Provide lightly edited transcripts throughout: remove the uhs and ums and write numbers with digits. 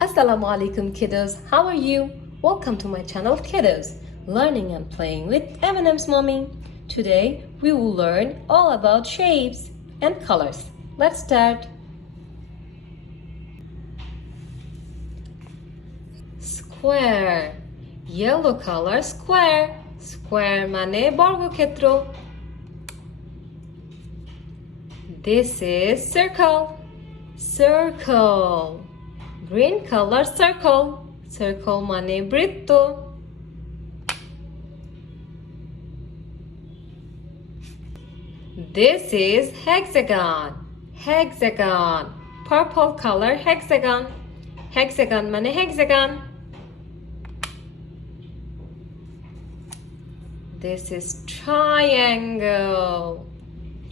Assalamu alaikum kiddos, how are you? Welcome to my channel Kiddos, learning and playing with M&M's mommy. Today we will learn all about shapes and colors. Let's start. Square, yellow color square. Square মানে বর্গক্ষেত্র. This is circle. Circle. Green color circle. Circle মানে বৃত্ত. This is hexagon. Hexagon. Purple color hexagon. Hexagon মানে hexagon. This is triangle.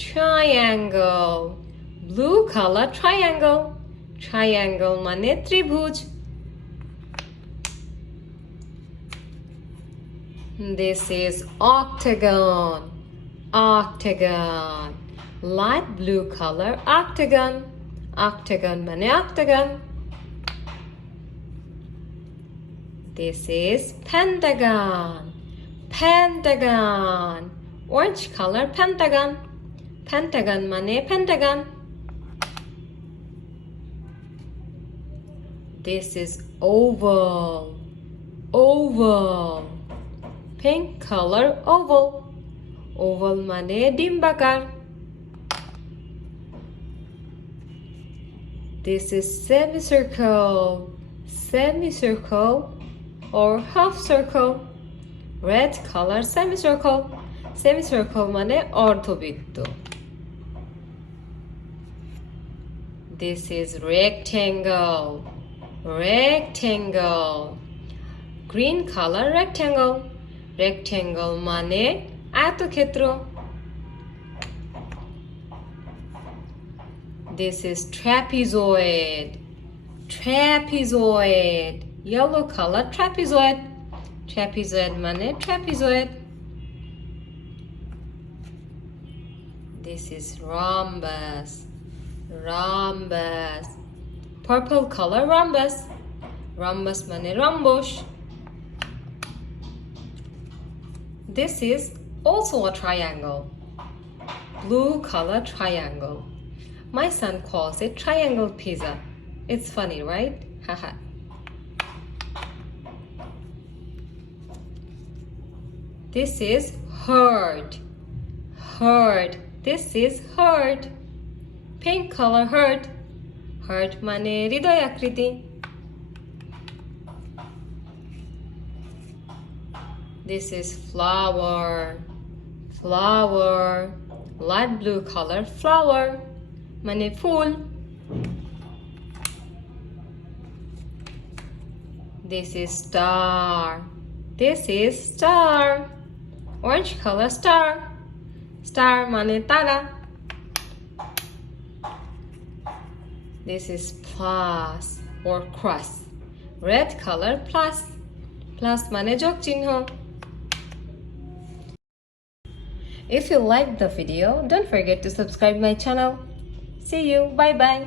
Triangle. Blue color triangle. Triangle মানে ত্রিভুজ. This is octagon. Octagon. Light blue color octagon. Octagon মানে octagon. This is pentagon. Pentagon. Orange color pentagon. Pentagon মানে pentagon. This is oval. Oval. Pink color oval. Oval মানে ডিম্বাকার. This is semicircle. Semicircle or half circle. Red color semicircle. Semicircle মানে অর্ধবৃত্ত. This is rectangle. Rectangle. Green color rectangle. Rectangle মানে আয়তক্ষেত্র. This is trapezoid. Trapezoid. Yellow color trapezoid. Trapezoid মানে trapezoid. This is rhombus. Rhombus. Purple color rhombus. Rhombus মানে rhombus. This is also a triangle. Blue color triangle. My son calls it triangle pizza. It's funny, right? Haha. This is heart. Heart. This is heart. Pink color heart. Heart মানে হৃদয় আকৃতি. This is flower. Flower. Light blue color flower মানে ফুল. This is star. This is star. Orange color star. Star মানে তারা. This is plus or cross. Red color plus. Plus মানে যোগ চিহ্ন. If you liked the video, don't forget to subscribe my channel. See you. Bye bye.